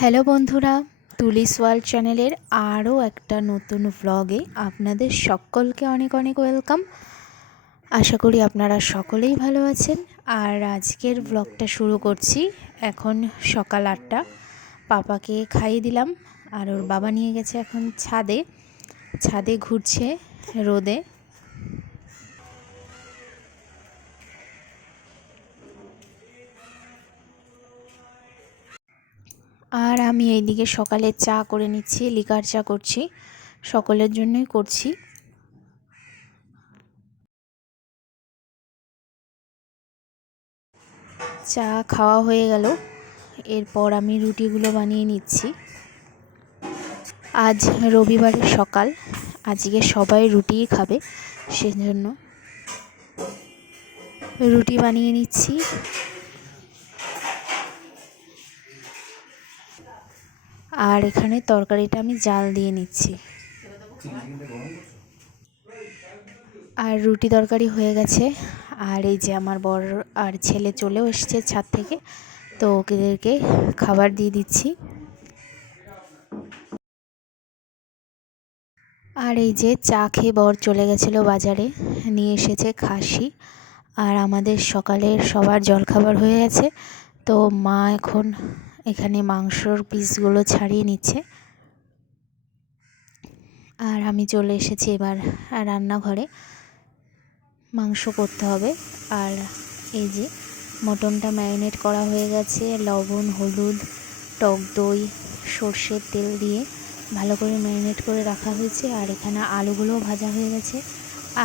Hello বন্ধুরা, তুলিস world চ্যানেলের আরও একটা নতুন ভ্লগে আপনাদের সকলকে অনেক অনেক ওয়েলকাম। আশা করি আপনারা সকলেই ভালো আছেন। আর আজকের ভ্লগটা শুরু করছি এখন সকাল 8টা। পাপাকে খাইয়ে দিলাম আর ওর বাবা নিয়ে গেছে এখন ছাদে ঘুরছে রোদে। আর আমি এইদিকে সকালে চা করে নিচ্ছি, লিকার চা করছি, সকলের জন্যই করছি। চা খাওয়া হয়ে গেল, এরপর আমি রুটিগুলো বানিয়ে নিচ্ছি। আজ রবিবারের সকাল, আজকে সবাই রুটিই খাবে, সেজন্য রুটি বানিয়ে নিচ্ছি। আর এখানে তরকারিটা আমি জাল দিয়ে নিচ্ছি। আর রুটি তরকারি হয়ে গেছে। আর এই যে আমার বর আর ছেলে চলেও এসছে ছাদ থেকে, তো ওদেরকে খাবার দিয়ে দিচ্ছি। আর এই যে চা খেয়ে বর চলে গেছিলো বাজারে, নিয়ে এসেছে খাসি। আর আমাদের সকালের সবার জলখাবার হয়ে গেছে, তো মা এখন এখানে মাংসর পিসগুলো ছাড়িয়ে নিচ্ছে। আর আমি চলে এসেছি এবার রান্নাঘরে, মাংস করতে হবে। আর এই যে মটনটা ম্যারিনেট করা হয়ে গেছে, লবণ, হলুদ, টক দই, সর্ষের তেল দিয়ে ভালো করে ম্যারিনেট করে রাখা হয়েছে। আর এখানে আলুগুলোও ভাজা হয়ে গেছে,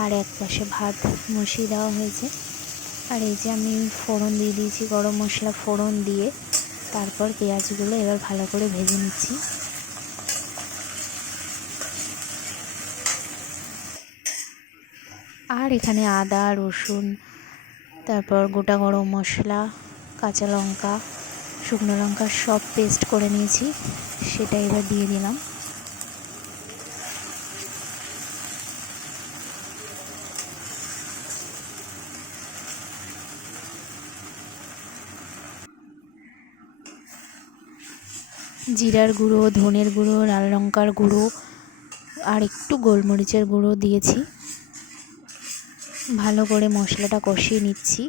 আর এক পাশে ভাত বসিয়ে দেওয়া হয়েছে। আর এই যে আমি ফোড়ন দিয়ে দিয়েছি, গরম মশলা ফোড়ন দিয়ে তারপর পেঁয়াজগুলো এবার ভালো করে ভেজে নিচ্ছি। আর এখানে আদা, রসুন, তারপর গোটা গরম মশলা, কাঁচা লঙ্কা, শুকনো লঙ্কা সব পেস্ট করে নিয়েছি, সেটা এবার দিয়ে দিলাম। জিরার গুঁড়ো, ধনের গুঁড়ো, লাল লঙ্কার গুঁড়ো আর একটু গোলমরিচের গুঁড়ো দিয়েছি। ভালো করে মশলাটা কষিয়ে নিচ্ছি।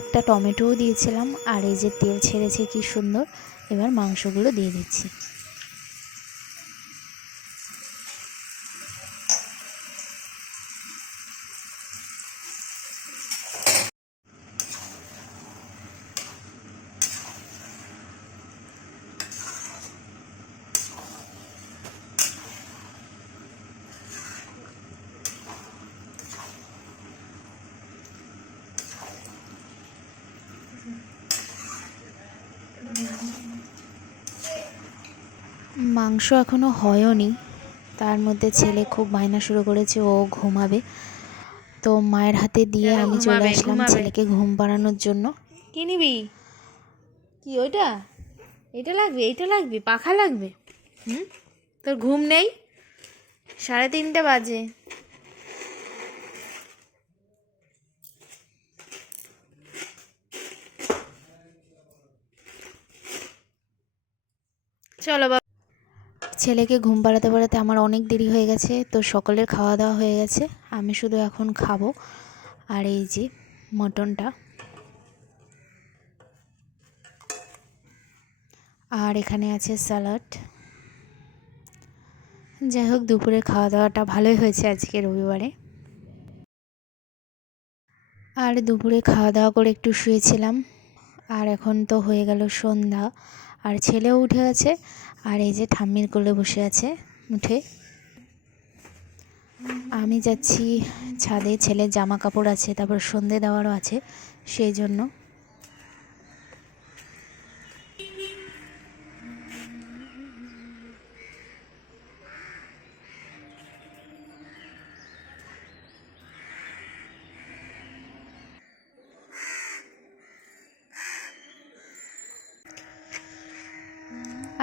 একটা টমেটোও দিয়েছিলাম। আর এই যে তেল ছেড়েছে কি সুন্দর, এবার মাংসগুলো দিয়ে দিচ্ছি। মাংস এখনো হয়ওনি, তার মধ্যে ছেলে খুব বায়না শুরু করেছে, ও ঘুমাবে। তো মায়ের হাতে দিয়ে আমি চলে আসলাম ছেলেকে ঘুম পাড়ানোর জন্য। কি নিবি? কি ওইটা? এটা লাগবে, এটা লাগবে, পাখা লাগবে। তোর ঘুম নেই? 3:30 বাজে। চলো বাবা। ছেলেকে ঘুম পাড়াতে পাড়াতে আমার অনেক দেরি হয়ে গেছে, তো সকলের খাওয়া দাওয়া হয়ে গেছে, আমি শুধু এখন খাবো। আর এই যে মটনটা, আর এখানে আছে স্যালাড। যাই হোক, দুপুরের খাওয়া দাওয়াটা ভালোই হয়েছে আজকে রবিবারে। আর দুপুরে খাওয়া দাওয়া করে একটু শুয়েছিলাম। আর এখন তো হয়ে গেল সন্ধ্যা, আর ছেলেও উঠে গেছে। আর এই যে ঠাম্মির কোলে বসে আছে উঠে। আমি যাচ্ছি ছাদে, ছেলের জামা কাপড় আছে, তারপর সন্ধে দেওয়ারও আছে, সেই জন্য।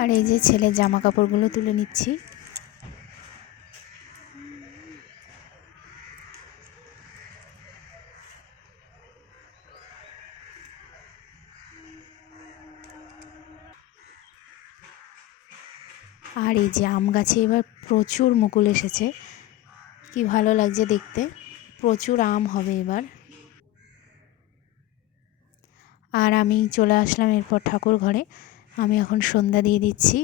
আর এই যে ছেলের জামা কাপড়গুলো তুলে নিচ্ছি। আর এই যে আম গাছে এবার প্রচুর মুকুল এসেছে, কি ভালো লাগছে দেখতে। প্রচুর আম হবে এবার। আর আমি চলে আসলাম এরপর ঠাকুর ঘরে। আমি এখন সন্ধ্যা দিয়ে দিচ্ছি।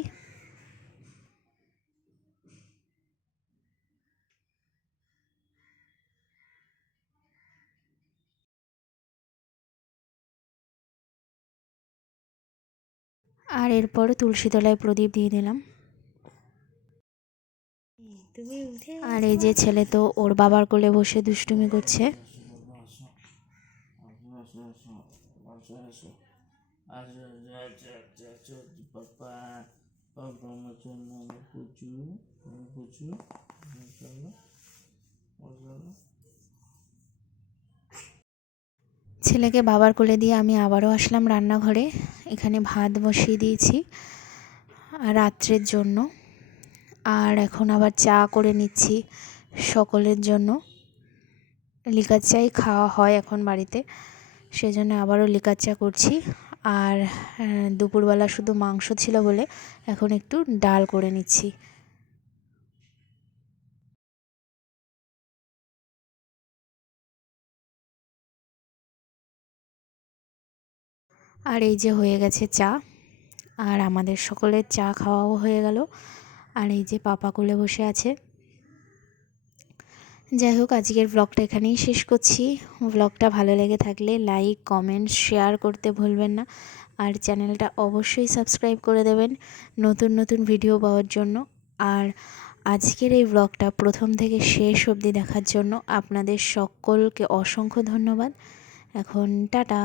আর এরপর তুলসী তলায় প্রদীপ দিয়ে দিলাম। তুমি উঠে আর এই যে ছেলে তো ওর বাবার কোলে বসে দুষ্টুমি করছে। ছেলেকে বাবার কোলে দিয়ে আমি আবারও আসলাম রান্নাঘরে। এখানে ভাত বসিয়ে দিয়েছি রাত্রের জন্য। আর এখন আবার চা করে নিচ্ছি সকলের জন্য। লিকার চাই খাওয়া হয় এখন বাড়িতে, সেজন্য আবারও লিকার চা করছি। আর দুপুরবেলা শুধু মাংস ছিল বলে এখন একটু ডাল করে নিচ্ছি। আর এই যে হয়ে গেছে চা, আর আমাদের সকলের চা খাওয়াও হয়ে গেল। আর এই যে পাপা কোলে বসে আছে। যাই হোক, আজকের ব্লগটা এখানেই শেষ করছি। ব্লগটা ভালো লেগে থাকলে লাইক, কমেন্ট, শেয়ার করতে ভুলবেন না। আর চ্যানেলটা অবশ্যই সাবস্ক্রাইব করে দেবেন নতুন নতুন ভিডিও পাওয়ার জন্য। আর আজকের এই ব্লগটা প্রথম থেকে শেষ অবধি দেখার জন্য আপনাদের সকলকে অসংখ্য ধন্যবাদ। এখন টাটা।